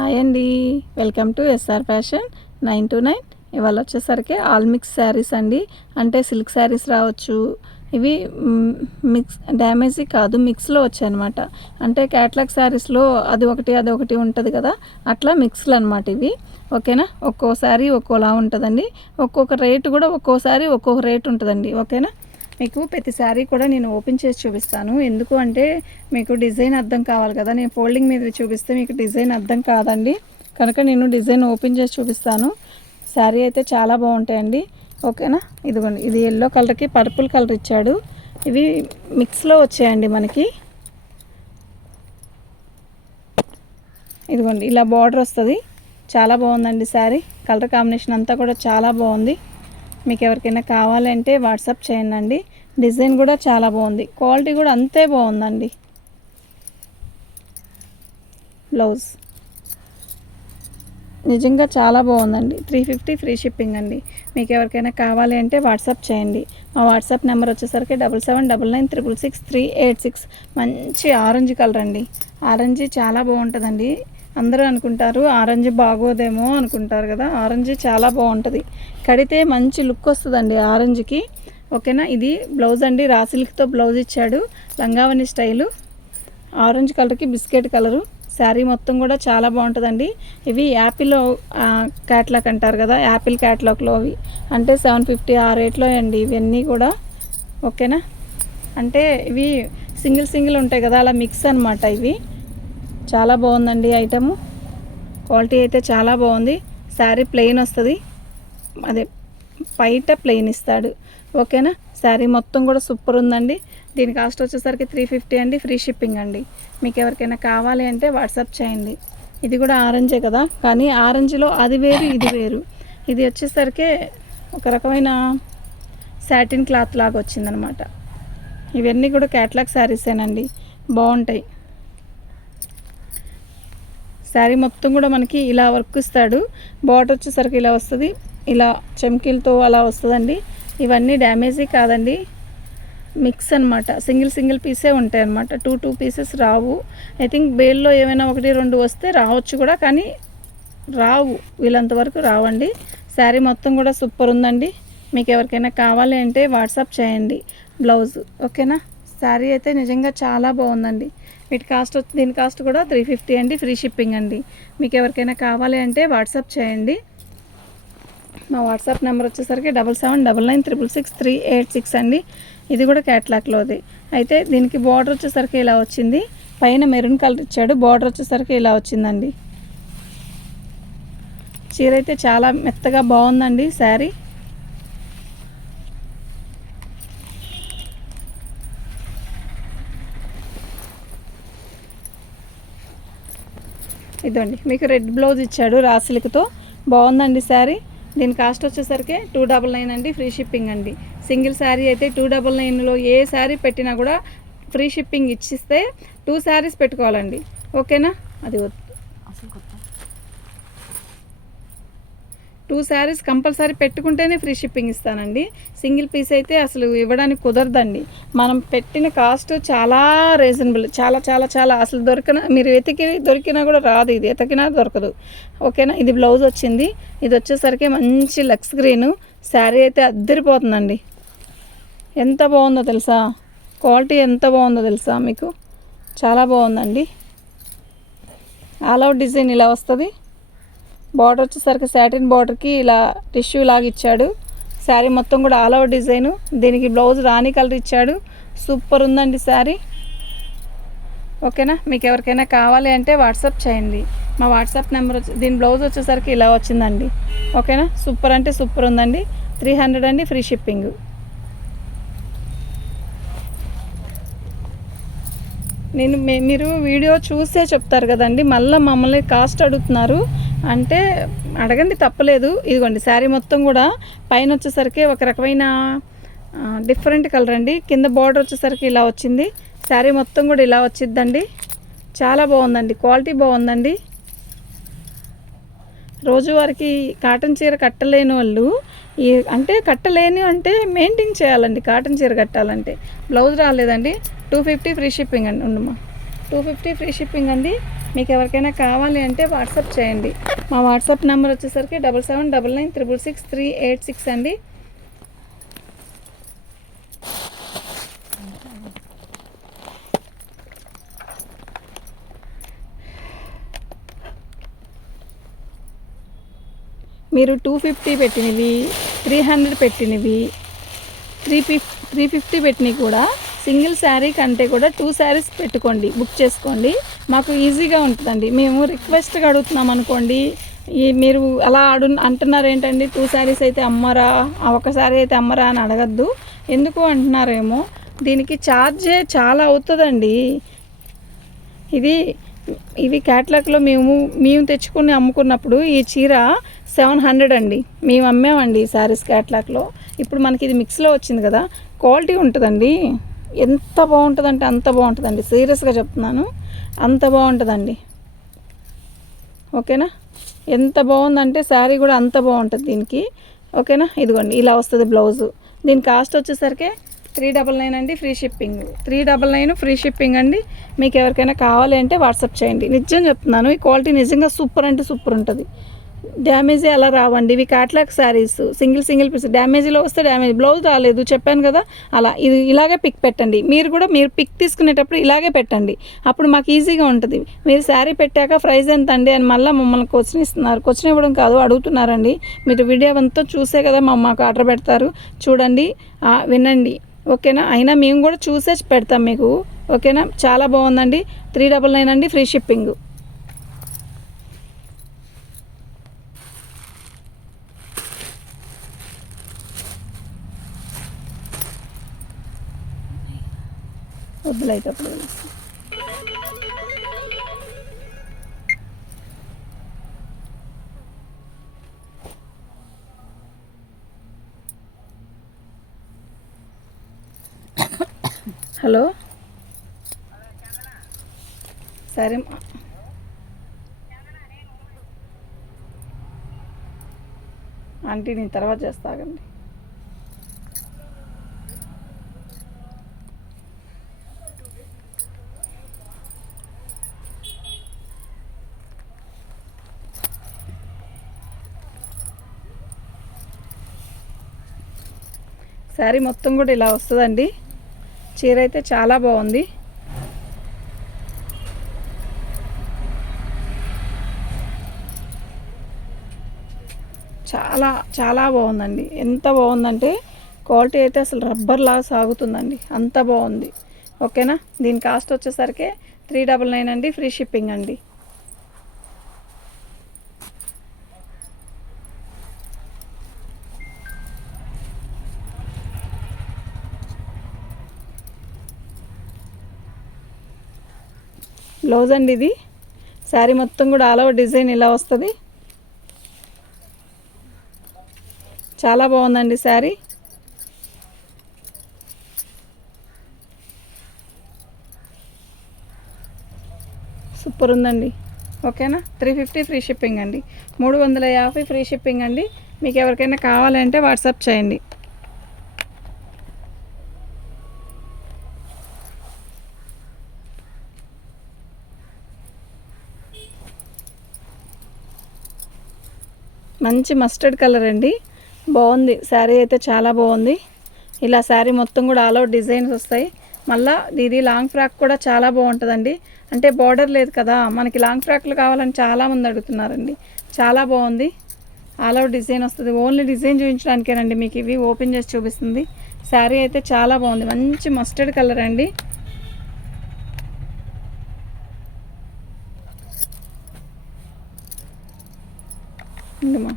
Hi అండి, welcome to SR fashion 929. ఇవాళ వచ్చేసరికి ఆల్ మిక్స్ శారీస్ అండి. అంటే సిల్క్ శారీస్ రావచ్చు. ఇవి మిక్స్ డ్యామేజీ కాదు, మిక్స్లో వచ్చాయన్నమాట. అంటే క్యాట్లాగ్ శారీస్లో అది ఒకటి ఉంటుంది కదా, అట్లా మిక్స్లు అనమాట ఇవి. ఓకేనా, ఒక్కోసారి ఒక్కోలా ఉంటుందండి. ఒక్కొక్క రేటు కూడా ఒక్కోసారి ఒక్కొక్క రేటు ఉంటుందండి. ఓకేనా, మీకు ప్రతి శారీ కూడా నేను ఓపెన్ చేసి చూపిస్తాను. ఎందుకు అంటే మీకు డిజైన్ అర్థం కావాలి కదా. నేను ఫోల్డింగ్ మీద చూపిస్తే మీకు డిజైన్ అర్థం కాదండి, కనుక నేను డిజైన్ ఓపెన్ చేసి చూపిస్తాను. శారీ అయితే చాలా బాగుంటాయండి. ఓకేనా, ఇదిగోండి, ఇది ఎల్లో కలర్కి పర్పుల్ కలర్ ఇచ్చాడు. ఇవి మిక్స్లో వచ్చాయండి మనకి. ఇదిగోండి, ఇలా బార్డర్ వస్తుంది. చాలా బాగుందండి శారీ. కలర్ కాంబినేషన్ అంతా కూడా చాలా బాగుంది. మీకు ఎవరికైనా కావాలంటే వాట్సాప్ చేయండి. డిజైన్ కూడా చాలా బాగుంది, క్వాలిటీ కూడా అంతే బాగుందండి. బ్లౌజ్ నిజంగా చాలా బాగుందండి. 350 ఫ్రీ షిప్పింగ్ అండి. మీకు ఎవరికైనా కావాలి అంటే వాట్సాప్ చేయండి. మా వాట్సాప్ నెంబర్ వచ్చేసరికి 7799666386. మంచి ఆరెంజ్ కలర్ అండి. ఆరెంజ్ చాలా బాగుంటుందండి. అందరూ అనుకుంటారు ఆరెంజ్ బాగోదేమో అనుకుంటారు కదా, ఆరెంజ్ చాలా బాగుంటుంది. కడితే మంచి లుక్ వస్తుందండి ఆరెంజ్కి. ఓకేనా, ఇది బ్లౌజ్ అండి. రా సిల్క్తో బ్లౌజ్ ఇచ్చాడు, లంగావని స్టైలు. ఆరెంజ్ కలర్కి బిస్కెట్ కలరు. శారీ మొత్తం కూడా చాలా బాగుంటుందండి. ఇవి యాపిల్ క్యాట్లాగ్ అంటారు కదా, యాపిల్ క్యాట్లాగ్లో అవి అంటే 750 ఆ రేట్లో అండి ఇవన్నీ కూడా. ఓకేనా, అంటే ఇవి సింగిల్ ఉంటాయి కదా, అలా మిక్స్ అనమాట. ఇవి చాలా బాగుందండి ఐటము. క్వాలిటీ అయితే చాలా బాగుంది. శారీ ప్లెయిన్ వస్తుంది, అదే బయట ప్లెయిన్ ఇస్తాడు. ఓకేనా, శారీ మొత్తం కూడా సూపర్ ఉందండి. దీని కాస్ట్ వచ్చేసరికి 350 అండి, ఫ్రీ షిప్పింగ్ అండి. మీకు ఎవరికైనా కావాలి అంటే వాట్సాప్ చేయండి. ఇది కూడా ఆరెంజే కదా, కానీ ఆరెంజ్లో అది వేరు ఇది వేరు. ఇది వచ్చేసరికి ఒక రకమైన సాటిన్ క్లాత్ లాగా వచ్చిందనమాట. ఇవన్నీ కూడా క్యాట్లాగ్ శారీసేనండి, బాగుంటాయి. శారీ మొత్తం కూడా మనకి ఇలా వర్క్ ఇస్తాడు. బార్డర్ వచ్చేసరికి ఇలా వస్తుంది, ఇలా చెమ్కీలతో అలా వస్తుందండి. ఇవన్నీ డ్యామేజీ కాదండి, మిక్స్ అనమాట. సింగిల్ పీసే ఉంటాయి అన్నమాట. టూ పీసెస్ రావు. ఐ థింక్ బేల్లో ఏమైనా 1-2 వస్తే రావచ్చు కూడా, కానీ రావు, వీళ్ళంతవరకు రావండి. శారీ మొత్తం కూడా సూపర్ ఉందండి. మీకు ఎవరికైనా కావాలి అంటే వాట్సాప్ చేయండి. బ్లౌజ్ ఓకేనా. శారీ అయితే నిజంగా చాలా బాగుందండి. దీని కాస్ట్ కూడా 350 అండి, ఫ్రీ షిప్పింగ్ అండి. మీకు ఎవరికైనా కావాలి అంటే వాట్సాప్ చేయండి. మా వాట్సాప్ నెంబర్ వచ్చేసరికి 7799666386 అండి. ఇది కూడా క్యాట్లాగ్లోది. అయితే దీనికి బార్డర్ వచ్చేసరికి ఇలా వచ్చింది, పైన మెరూన్ కలర్ ఇచ్చాడు, బార్డర్ వచ్చేసరికి ఇలా వచ్చిందండి. చీర అయితే చాలా మెత్తగా బాగుందండి శారీ. ఇదండి, మీకు రెడ్ బ్లౌజ్ ఇచ్చాడు రా సిల్క్తో, బాగుందండి శారీ. దీని కాస్ట్ వచ్చేసరికి 299 అండి, ఫ్రీ షిప్పింగ్ అండి. సింగిల్ శారీ అయితే 299లో ఏ శారీ పెట్టినా కూడా ఫ్రీ షిప్పింగ్ ఇచ్చిస్తే 2 శారీస్ పెట్టుకోవాలండి. ఓకేనా, అది 2 శారీస్ కంపల్సరీ పెట్టుకుంటేనే ఫ్రీ షిప్పింగ్ ఇస్తానండి. సింగిల్ పీస్ అయితే అసలు ఇవ్వడానికి కుదరదండి. మనం పెట్టిన కాస్ట్ చాలా రీజనబుల్, చాలా అసలు మీరు దొరికినా కూడా రాదు, ఇది ఎతికినా దొరకదు. ఓకేనా, ఇది బ్లౌజ్ వచ్చింది. ఇది వచ్చేసరికి మంచి లక్స్ గ్రీను. శారీ అయితే అద్దరిపోతుందండి. ఎంత బాగుందో తెలుసా, క్వాలిటీ ఎంత బాగుందో తెలుసా మీకు, చాలా బాగుందండి. ఆల్ అవుట్ డిజైన్ ఇలా వస్తుంది. బార్డర్ వచ్చేసరికి సాటిన్ బార్డర్కి ఇలా టిష్యూ లాగా ఇచ్చాడు. శారీ మొత్తం కూడా ఆల్ అవుట్ డిజైను. దీనికి బ్లౌజ్ రాణి కలర్ ఇచ్చాడు. సూపర్ ఉందండి శారీ. ఓకేనా, మీకు ఎవరికైనా కావాలి అంటే వాట్సాప్ చేయండి. మా వాట్సాప్ నెంబర్ దీని బ్లౌజ్ వచ్చేసరికి ఇలా వచ్చిందండి. ఓకేనా, సూపర్ అంటే సూపర్ ఉందండి. 300 అండి, ఫ్రీ షిప్పింగ్. మీరు వీడియో చూసే చెప్తారు కదండి, మళ్ళీ మమ్మల్ని కాస్ట్ అడుగుతున్నారు అంటే అడగండి, తప్పలేదు. ఇదిగోండి, శారీ మొత్తం కూడా పైన వచ్చేసరికి ఒక రకమైన డిఫరెంట్ కలర్ అండి. కింద బార్డర్ వచ్చేసరికి ఇలా వచ్చింది. శారీ మొత్తం కూడా ఇలా వచ్చిద్దండి. చాలా బాగుందండి, క్వాలిటీ బాగుందండి. రోజువారికి కాటన్ చీర కట్టలేని వాళ్ళు కట్టలేని అంటే మెయింటైన్ చేయాలండి. కాటన్ చీర కట్టాలంటే బ్లౌజ్ రాలేదండి. 250 ఫ్రీ షిప్పింగ్ అండి. ఉండమ్మా, 250 ఫ్రీ షిప్పింగ్ అండి. మీకు ఎవరికైనా కావాలి అంటే వాట్సాప్ చేయండి. మా వాట్సాప్ నెంబర్ వచ్చేసరికి 7799966386 అండి. మీరు 250 పెట్టినవి, 300 పెట్టినవి, 350 పెట్టినవి కూడా సింగిల్ శారీ కంటే కూడా 2 శారీస్ పెట్టుకోండి, బుక్ చేసుకోండి. మాకు ఈజీగా ఉంటుందండి. మేము రిక్వెస్ట్గా అడుగుతున్నాం అనుకోండి, మీరు అలా అంటున్నారు ఏంటండి 2 శారీస్ అయితే అమ్మరా, ఒక శారీ అయితే అమ్మరా అని అడగద్దు. ఎందుకు అంటున్నారేమో, దీనికి ఛార్జే చాలా అవుతుందండి. ఇవి క్యాట్లాగ్లో మేము తెచ్చుకుని అమ్ముకున్నప్పుడు ఈ చీర 700 అండి మేము అమ్మామండి ఈ శారీస్ క్యాట్లాగ్లో. ఇప్పుడు మనకి ఇది మిక్స్లో వచ్చింది కదా, క్వాలిటీ ఉంటుందండి. ఎంత బాగుంటుందంటే అంత బాగుంటుందండి, సీరియస్గా చెప్తున్నాను, అంత బాగుంటుందండి. ఓకేనా, ఎంత బాగుందంటే శారీ కూడా అంత బాగుంటుంది దీనికి. ఓకేనా, ఇదిగోండి ఇలా వస్తుంది బ్లౌజు. దీని కాస్ట్ వచ్చేసరికి 399 అండి, ఫ్రీ షిప్పింగ్. 399 ఫ్రీ షిప్పింగ్ అండి. మీకు ఎవరికైనా కావాలి అంటే వాట్సాప్ చేయండి. నిజం చెప్తున్నాను, ఈ క్వాలిటీ నిజంగా సూపర్ అంటే సూపర్ ఉంటుంది. డ్యామేజీ అలా రావండి. ఇవి క్యాట్లాగ్ శారీస్, సింగిల్ పీస్. డ్యామేజీలో వస్తే డ్యామేజ్, బ్లౌజ్ రాలేదు చెప్పాను కదా, అలా ఇది ఇలాగే పిక్ పెట్టండి. మీరు పిక్ తీసుకునేటప్పుడు ఇలాగే పెట్టండి, అప్పుడు మాకు ఈజీగా ఉంటుంది. మీరు శారీ పెట్టాక ప్రైస్ ఎంత అండి అని మళ్ళీ మమ్మల్ని క్వశ్చన్ ఇస్తున్నారు. క్వశ్చన్ ఇవ్వడం కాదు, అడుగుతున్నారండి. మీరు వీడియో అంతా చూసే కదా మాకు ఆర్డర్ పెడతారు. చూడండి, వినండి. ఓకేనా, అయినా మేము కూడా చూసే పెడతాం మీకు. ఓకేనా, చాలా బాగుందండి. 399 అండి, ఫ్రీ షిప్పింగ్. వద్దులైతప్పుడు హలో, సరే ఆంటీ, నేను తర్వాత చేస్తాగండి. శారీ మొత్తం కూడా ఇలా వస్తుందండి. చీర అయితే చాలా బాగుంది. చాలా చాలా బాగుందండి. ఎంత బాగుందంటే క్వాలిటీ అయితే అసలు రబ్బర్ లాగా సాగుతుందండి, అంత బాగుంది. ఓకేనా, దీని కాస్ట్ వచ్చేసరికి 399 అండి, ఫ్రీ షిప్పింగ్ అండి. బ్లౌజ్ అండి ఇది. శారీ మొత్తం కూడా ఆల్ ఓవర్ డిజైన్ ఇలా వస్తుంది. చాలా బాగుందండి శారీ. సూపర్ ఉందండి. ఓకేనా, 350 ఫ్రీ షిప్పింగ్ అండి, 350 ఫ్రీ షిప్పింగ్ అండి. మీకు ఎవరికైనా కావాలంటే వాట్సాప్ చేయండి. మంచి మస్టర్డ్ కలర్ అండి, బాగుంది. శారీ అయితే చాలా బాగుంది. ఇలా శారీ మొత్తం కూడా ఆల్ అవుట్ డిజైన్స్ వస్తాయి. మళ్ళీ ఇది లాంగ్ ఫ్రాక్ కూడా చాలా బాగుంటుందండి. అంటే బార్డర్ లేదు కదా, మనకి లాంగ్ ఫ్రాక్లు కావాలని చాలామంది అడుగుతున్నారండి. చాలా బాగుంది, ఆల్ అవుట్ డిజైన్ వస్తుంది. ఓన్లీ డిజైన్ చూపించడానికేనండి మీకు ఇవి ఓపెన్ చేసి చూపిస్తుంది. శారీ అయితే చాలా బాగుంది, మంచి మస్టర్డ్ కలర్ అండి. ఇంకమ్మా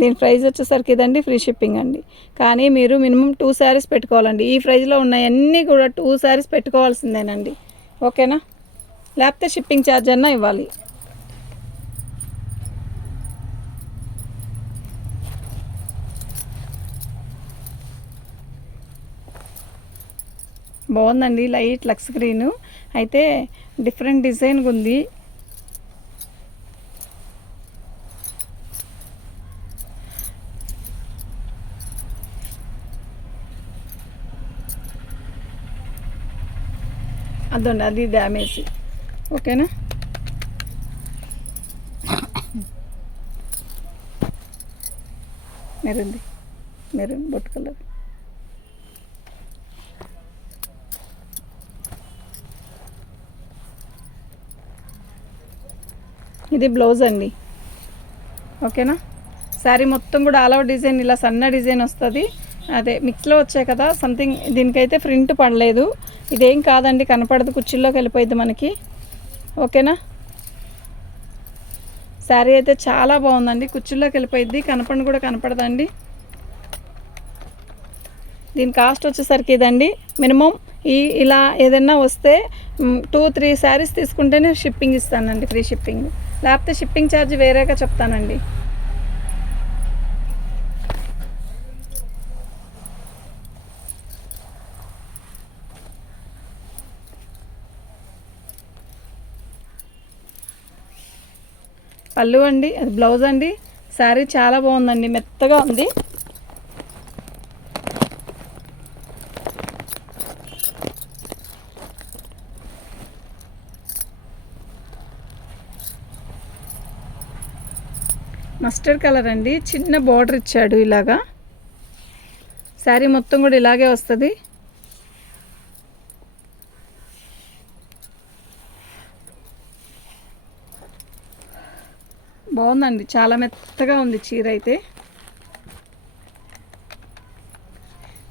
దీని ప్రైస్ వచ్చేసరికి ఇదండి, ఫ్రీ షిప్పింగ్ అండి. కానీ మీరు మినిమం 2 శారీస్ పెట్టుకోవాలండి. ఈ ప్రైస్లో ఉన్నాయన్నీ కూడా 2 శారీస్ పెట్టుకోవాల్సిందేనండి. ఓకేనా, లేకపోతే షిప్పింగ్ ఛార్జ్ అన్నా ఇవ్వాలి. బాగుందండి, లైట్ లక్స్ గ్రీను అయితే డిఫరెంట్ డిజైన్గా ఉంది. అదండి, అది డ్యామేజ్. ఓకేనా. మెరూన్ బొట్టు కలర్. ఇది బ్లౌజ్ అండి. ఓకేనా. శారీ మొత్తం కూడా ఆల్ ఓవర్ డిజైన్ ఇలా సన్న డిజైన్ వస్తుంది. అదే మిక్స్లో వచ్చాయి కదా సంథింగ్. దీనికైతే ప్రింట్ పడలేదు. ఇదేం కాదండి, కనపడదు, కుర్చీల్లోకి వెళ్ళిపోయింది మనకి. ఓకేనా. శారీ అయితే చాలా బాగుందండి, కుర్చీల్లోకి వెళ్ళిపోయింది, కనపడదండి. దీని కాస్ట్ వచ్చేసరికి ఇదండి. మినిమం ఇలా ఏదైనా వస్తే 2-3 శారీస్ తీసుకుంటేనే షిప్పింగ్ ఇస్తానండి, ఫ్రీ షిప్పింగ్. లేకపోతే షిప్పింగ్ ఛార్జ్ వేరేగా చెప్తానండి. పళ్ళు అండి, అది బ్లౌజ్ అండి. శారీ చాలా బాగుందండి, మెత్తగా ఉంది. మస్టర్డ్ కలర్ అండి, చిన్న బార్డర్ ఇచ్చాడు ఇలాగా. శారీ మొత్తం కూడా ఇలాగే వస్తుంది. బాగుందండి, చాలా మెత్తగా ఉంది చీర అయితే.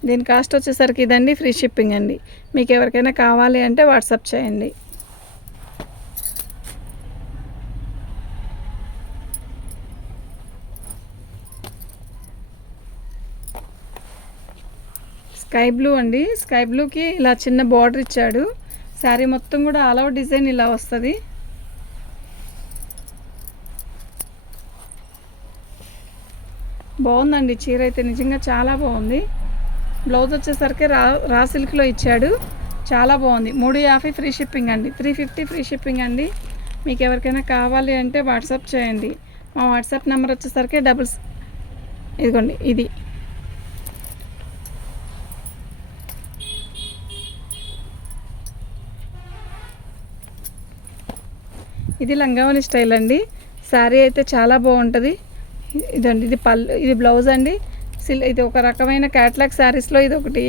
దీని కాస్ట్ వచ్చేసరికి ఇదండి, ఫ్రీ షిప్పింగ్ అండి. మీకు ఎవరికైనా కావాలి అంటే వాట్సాప్ చేయండి. స్కై బ్లూ అండి, స్కై బ్లూకి ఇలా చిన్న బార్డర్ ఇచ్చాడు. శారీ మొత్తం కూడా ఆల్ ఓవర్ డిజైన్ ఇలా వస్తుంది. బాగుందండి చీర అయితే, నిజంగా చాలా బాగుంది. బ్లౌజ్ వచ్చేసరికి రా సిల్క్లో ఇచ్చాడు, చాలా బాగుంది. 350 ఫ్రీ షిప్పింగ్ అండి, 350 ఫ్రీ షిప్పింగ్ అండి. మీకు ఎవరికైనా కావాలి అంటే వాట్సాప్ చేయండి. మా వాట్సాప్ నెంబర్ వచ్చేసరికి ఇదిగోండి, ఇది లంగావని స్టైల్ అండి. శారీ అయితే చాలా బాగుంటుంది. ఇదండి, ఇది పళ్ళు, ఇది బ్లౌజ్ అండి. ఇది ఒక రకమైన క్యాట్లాగ్ శారీస్లో ఇది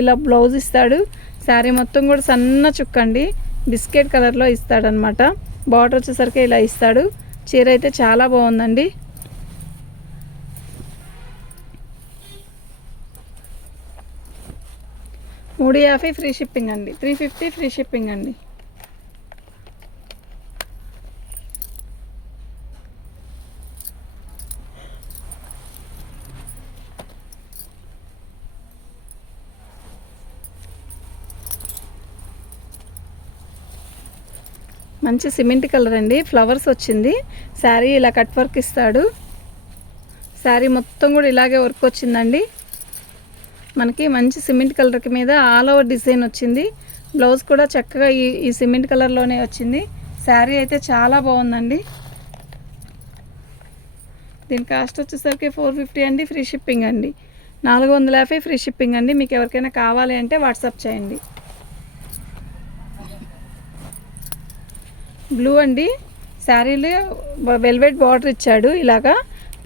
ఇలా బ్లౌజ్ ఇస్తాడు. శారీ మొత్తం కూడా సన్న చుక్కండి, బిస్కెట్ కలర్లో ఇస్తాడనమాట. బార్డర్ వచ్చేసరికి ఇలా ఇస్తాడు. చీర అయితే చాలా బాగుందండి. $350 ఫ్రీ షిప్పింగ్ అండి, 350 ఫ్రీ షిప్పింగ్ అండి. మంచి సిమెంట్ కలర్ అండి, ఫ్లవర్స్ వచ్చింది. శారీ ఇలా కట్ వర్క్ ఇస్తాడు. శారీ మొత్తం కూడా ఇలాగే వర్క్ వచ్చిందండి మనకి. మంచి సిమెంట్ కలర్కి మీద ఆల్ ఓవర్ డిజైన్ వచ్చింది. బ్లౌజ్ కూడా చక్కగా ఈ సిమెంట్ కలర్లోనే వచ్చింది. శారీ అయితే చాలా బాగుందండి. దీని కాస్ట్ వచ్చేసరికి 450 అండి, ఫ్రీ షిప్పింగ్ అండి. 450 ఫ్రీ షిప్పింగ్ అండి. మీకు ఎవరికైనా కావాలి అంటే వాట్సాప్ చేయండి. బ్లూ అండి, శారీలో వెల్వెట్ బార్డర్ ఇచ్చాడు. ఇలాగా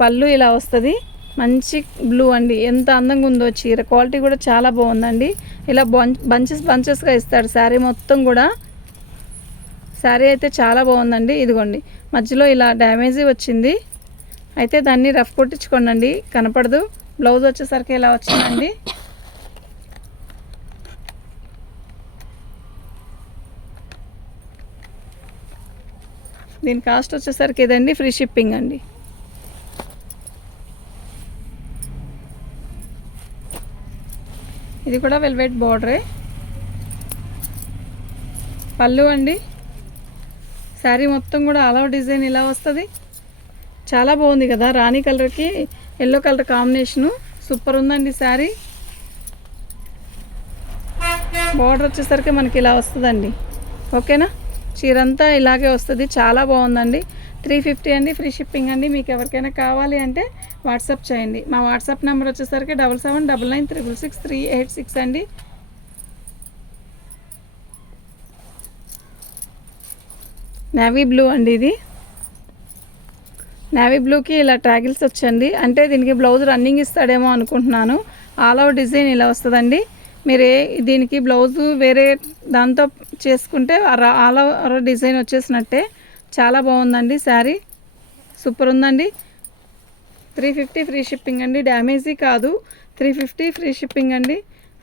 పళ్ళు ఇలా వస్తుంది. మంచి బ్లూ అండి, ఎంత అందంగా ఉందో చీర. క్వాలిటీ కూడా చాలా బాగుందండి. ఇలా బంచెస్గా ఇస్తాడు శారీ మొత్తం కూడా. శారీ అయితే చాలా బాగుందండి. ఇదిగోండి, మధ్యలో ఇలా డ్యామేజీ వచ్చింది, అయితే దాన్ని రఫ్ కొట్టించుకోండి, కనపడదు. బ్లౌజ్ వచ్చేసరికి ఇలా వచ్చిందండి. దీని కాస్ట్ వచ్చేసరికి ఇదండి, ఫ్రీ షిప్పింగ్ అండి. ఇది కూడా వెల్వెట్ బార్డరే. పళ్ళు అండి, శారీ మొత్తం కూడా ఆల్ ఓవర్ డిజైన్ ఇలా వస్తుంది. చాలా బాగుంది కదా, రాణి కలర్కి ఎల్లో కలర్ కాంబినేషను సూపర్ ఉందండి శారీ. బార్డర్ వచ్చేసరికి మనకి ఇలా వస్తుందండి. ఓకేనా. చీరంతా ఇలాగే వస్తుంది, చాలా బాగుందండి. 350 అండి, ఫ్రీ షిప్పింగ్ అండి. మీకు ఎవరికైనా కావాలి అంటే వాట్సాప్ చేయండి. మా వాట్సాప్ నెంబర్ వచ్చేసరికి 7799966386 అండి. నేవీ బ్లూ అండి ఇది. నేవీ బ్లూకి ఇలా ట్రాగిల్స్ వచ్చండి. అంటే దీనికి బ్లౌజ్ రన్నింగ్ ఇస్తాడేమో అనుకుంటున్నాను. ఆల్ ఓవర్ డిజైన్ ఇలా వస్తుందండి. మీరు దీనికి బ్లౌజు వేరే దాంతో చేసుకుంటే ఆల్ ఓవర్ డిజైన్ వచ్చేసినట్టే. చాలా బాగుందండి శారీ, సూపర్ ఉందండి. 350 ఫ్రీ షిప్పింగ్ అండి, డ్యామేజీ కాదు. 350 ఫ్రీ షిప్పింగ్ అండి.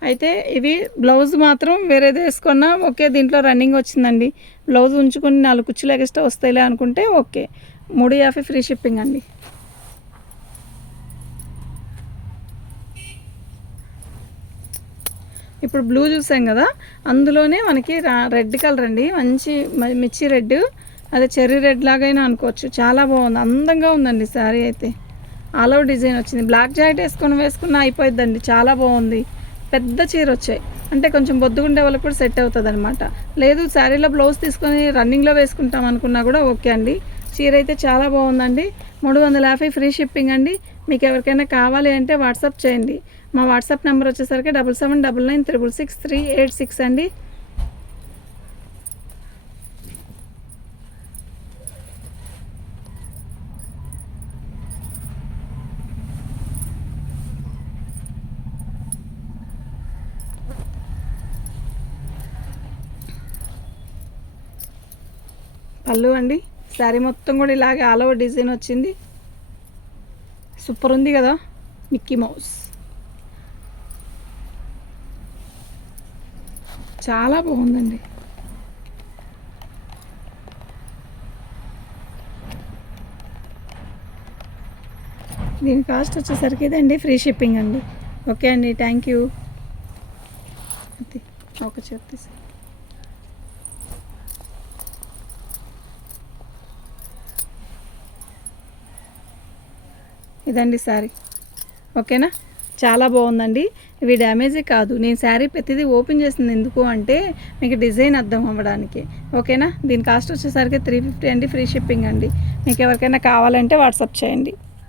అయితే ఇవి బ్లౌజ్ మాత్రం వేరేది వేసుకున్నా ఓకే, దీంట్లో రన్నింగ్ వచ్చిందండి. బ్లౌజ్ ఉంచుకొని 4 కుచ్చులు ఎక్స్ట్రా వస్తాయిలే అనుకుంటే ఓకే. 350 ఫ్రీ షిప్పింగ్ అండి. ఇప్పుడు బ్లూ చూసాం కదా, అందులోనే మనకి రెడ్ కలర్ అండి, మంచి మిర్చి రెడ్, అదే చెర్రీ రెడ్ లాగైనా అనుకోవచ్చు. చాలా బాగుంది, అందంగా ఉందండి శారీ అయితే. ఆల్ ఓవర్ డిజైన్ వచ్చింది. బ్లాక్ జాకెట్ వేసుకున్నా అయిపోయిద్దండి. చాలా బాగుంది. పెద్ద చీర వచ్చాయి అంటే కొంచెం బొద్దుగుండే వాళ్ళకి కూడా సెట్ అవుతుంది అనమాట. లేదు శారీలో బ్లౌజ్ తీసుకొని రన్నింగ్లో వేసుకుంటాం అనుకున్నా కూడా ఓకే అండి. చీర అయితే చాలా బాగుందండి. 350 ఫ్రీ షిప్పింగ్ అండి. మీకు ఎవరికైనా కావాలి అంటే వాట్సాప్ చేయండి. మా వాట్సాప్ నెంబర్ వచ్చేసరికి 7799666386 అండి. పళ్ళు అండి, శారీ మొత్తం కూడా ఇలాగే ఆల్ ఓవర్ డిజైన్ వచ్చింది. సూపర్ ఉంది కదా, మిక్కీ మౌస్. చాలా బాగుందండి. దీని కాస్ట్ వచ్చేసరికి ఇదండి, ఫ్రీ షిప్పింగ్ అండి. ఓకే అండి, థ్యాంక్ యూ. ఒక చెప్పేసి ఇదండి శారీ. ఓకేనా, చాలా బాగుందండి. ఇవి డ్యామేజీ కాదు. నేను శారీ ప్రతిదీ ఓపెన్ చేసింది ఎందుకు అంటే మీకు డిజైన్ అర్థం అవ్వడానికి. ఓకేనా, దీని కాస్ట్ వచ్చేసరికి 350 అండి, ఫ్రీ షిప్పింగ్ అండి. మీకు ఎవరికైనా కావాలంటే వాట్సాప్ చేయండి.